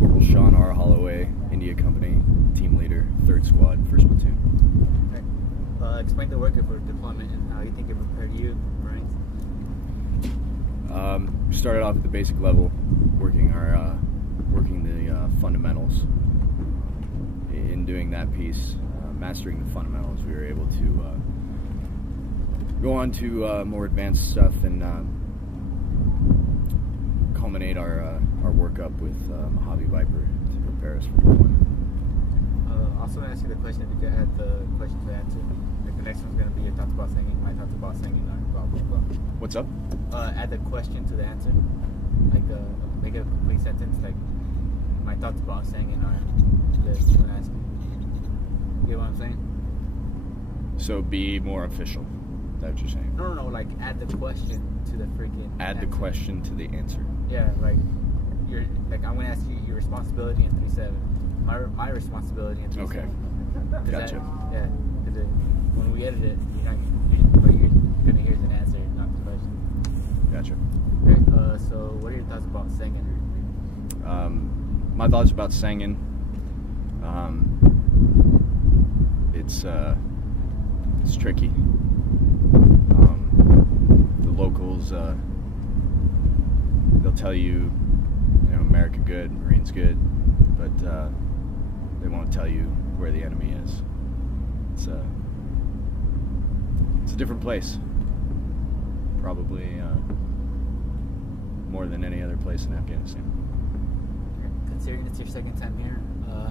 Corporal Sean R. Holloway, India Company, team leader, 3rd Squad, 1st Platoon. Explain the work for deployment and how you think it prepared you, Marines. Started off at the basic level, working the fundamentals. In doing that piece, mastering the fundamentals, we were able to go on to more advanced stuff and culminate our workup with Mojave Viper to prepare us for deployment. Also, ask you the question if you had the question to answer. Like the next one's going to be your thoughts about singing, my thoughts about singing, or blah blah blah. What's up? Add the question to the answer. Like make it a complete sentence. Like my thoughts about singing, or this when I ask. You know what I'm saying? So be more official. Is that what you're saying? No. Like add the question to the freaking. Add answer. the question to the answer. Yeah, like you're like I'm gonna ask you your responsibility in 3-7. My responsibility in 3-7. Okay. Gotcha. Because when we edit it, what you're gonna hear is an answer, not the question. Gotcha. Okay. So what are your thoughts about singing? My thoughts about singing. It's tricky. The locals, they'll tell you, America good, Marines good, but they won't tell you where the enemy is. It's a different place. Probably more than any other place in Afghanistan. Considering it's your second time here,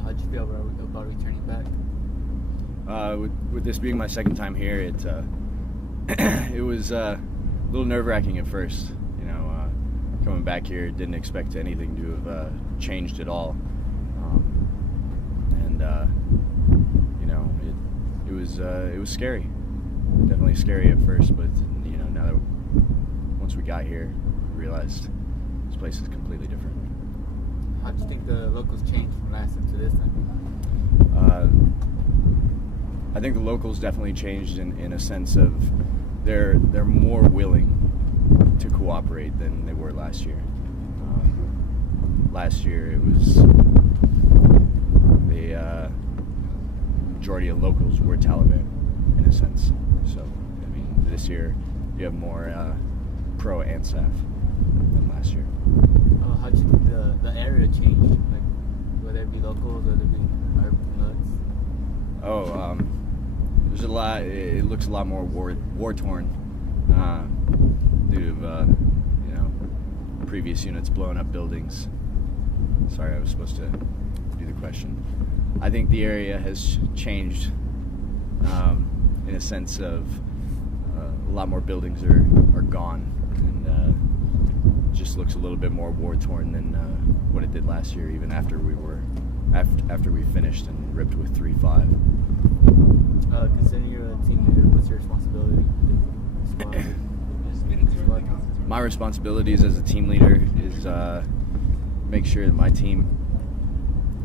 how'd you feel about returning back? With this being my second time here, it was a little nerve-wracking at first. Coming back here, didn't expect anything to have changed at all, and it was scary. Definitely scary at first, but now that once we got here, we realized this place is completely different. How do you think the locals changed from last time to this time? I think the locals definitely changed in a sense of they're more willing to cooperate than they were last year. Last year it was the majority of locals were Taliban in a sense. So this year you have more pro and SAF than last year. How do you think the area changed? Like whether it be locals, whether it be nuts? There's a lot. It looks a lot more war torn due to previous units blowing up buildings. Sorry, I was supposed to do the question. I think the area has changed in a sense of a lot more buildings are gone, and it just looks a little bit more war torn than what it did last year. Even after we finished and ripped with 3-5. Considering you're a team leader, what's your responsibility? My responsibilities as a team leader is make sure that my team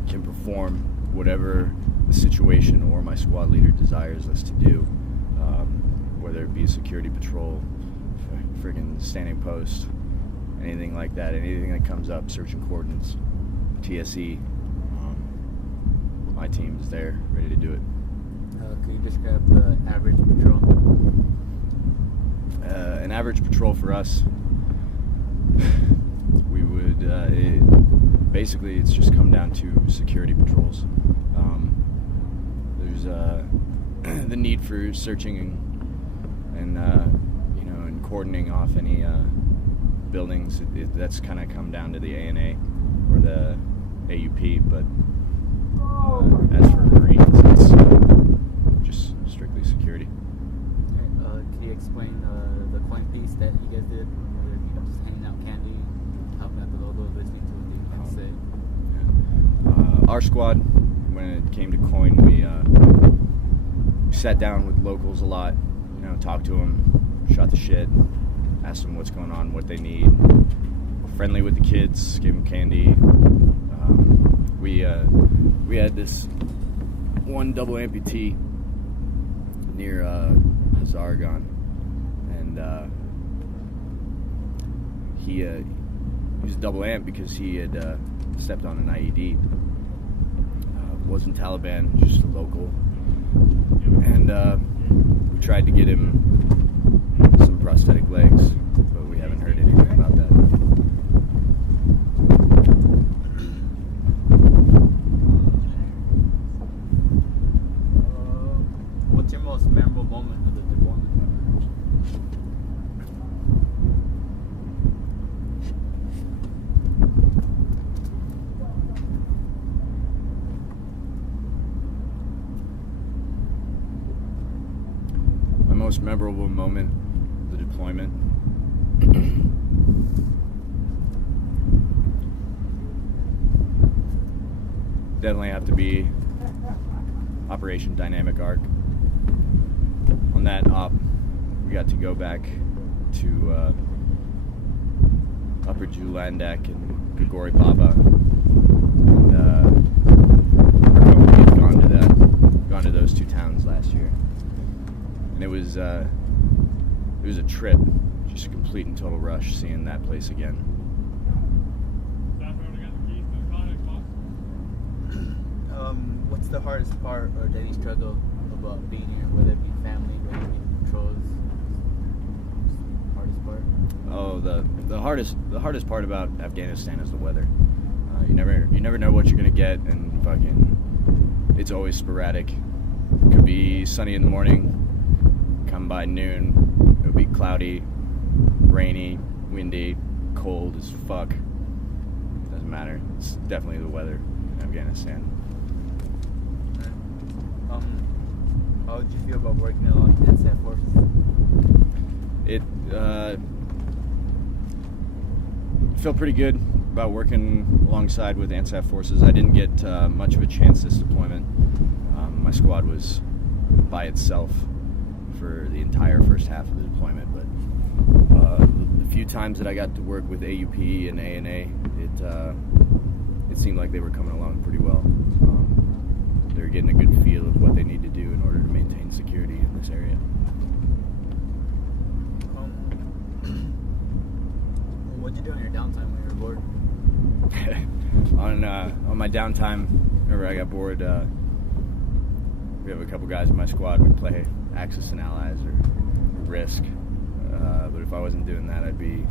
can perform whatever the situation or my squad leader desires us to do, whether it be a security patrol, friggin' standing post, anything like that, anything that comes up, searching coordinates, TSE. My team is there, ready to do it. Could you describe the average patrol? An average patrol for us, we would, basically it's just come down to security patrols. There's the need for searching and cordoning off any buildings. That's kind of come down to the ANA or the AUP, but as for Marines, it's just strictly security. Can you explain the coin piece that you guys did? Where you just handing out candy, helping out the locals, listening to what they have to say? Our squad, when it came to coin, we sat down with locals a lot, talked to them, shot the shit, asked them what's going on, what they need. We're friendly with the kids, gave them candy. We had this one double amputee near Hazargon, and he was a double amp because he had stepped on an IED. Wasn't Taliban, just a local. And we tried to get him some prosthetic legs, but we haven't heard anything about that. What's your most memorable moment of the deployment? My most memorable moment of the deployment. Definitely have to be Operation Dynamic Arc. On that op, we got to go back to Upper Julandak and Gagori Baba, and our company had gone to those two towns last year, and it was a trip, just a complete and total rush seeing that place again. What's the hardest part or daily struggle about being here, whether it be family, whether it be patrols? Hardest part? Oh, the hardest part about Afghanistan is the weather. You never know what you're gonna get, and fucking, it's always sporadic. It could be sunny in the morning, come by noon, it would be cloudy, rainy, windy, cold as fuck. Doesn't matter. It's definitely the weather in Afghanistan. How did you feel about working along NSAF forces? It felt pretty good about working alongside with ANSAF forces. I didn't get much of a chance this deployment. My squad was by itself for the entire first half of the deployment, but the few times that I got to work with AUP and ANA, it seemed like they were coming along pretty well. They were getting a good feel of what they need to do in order to maintain security in this area. What'd you do on your downtime when you were bored? On my downtime, whenever I got bored, we have a couple guys in my squad. We'd play Axis and Allies or Risk. But if I wasn't doing that, I'd be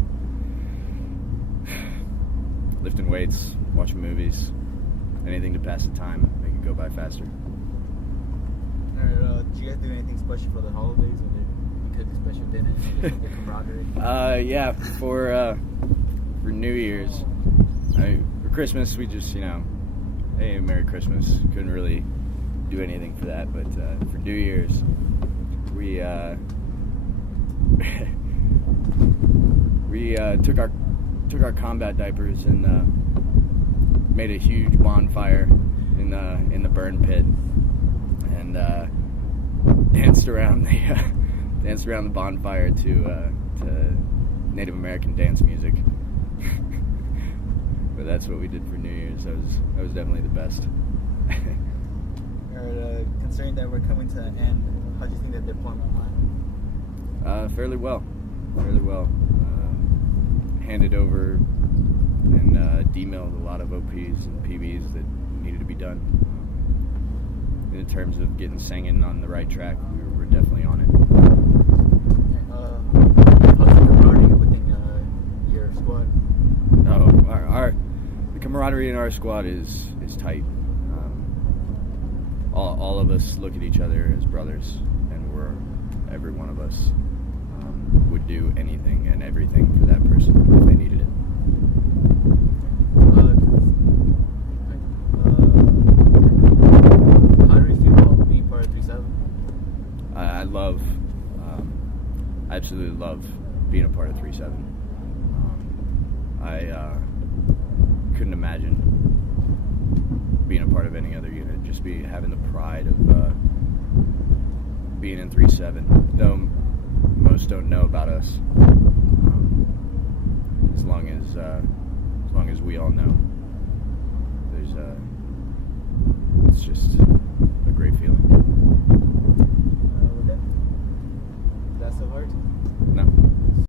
lifting weights, watching movies, anything to pass the time, make it go by faster. Alright, did you guys do anything special for the holidays? Or did you cook a special dinner? The camaraderie? Yeah, for New Year's, for Christmas, we just, hey, Merry Christmas. Couldn't really do anything for that, but for New Year's, we took our combat diapers and made a huge bonfire in the burn pit, and danced around the bonfire to Native American dance music. But that's what we did for New Year's. That was definitely the best. Alright, considering that we're coming to an end, how do you think that deployment went? Fairly well. Handed over and demilled a lot of OPs and PBs that needed to be done. In terms of getting singing on the right track, we're definitely on it. How's the camaraderie within your squad? The camaraderie in our squad is tight. All of us look at each other as brothers, and every one of us would do anything and everything for that person if they needed it. How do you feel about being part of 3-7? I absolutely love being a part of 3-7. I couldn't imagine being a part of any other unit. Just having the pride of being in 3-7. Though most don't know about us. As long as we all know, it's just a great feeling. That's so hard? No.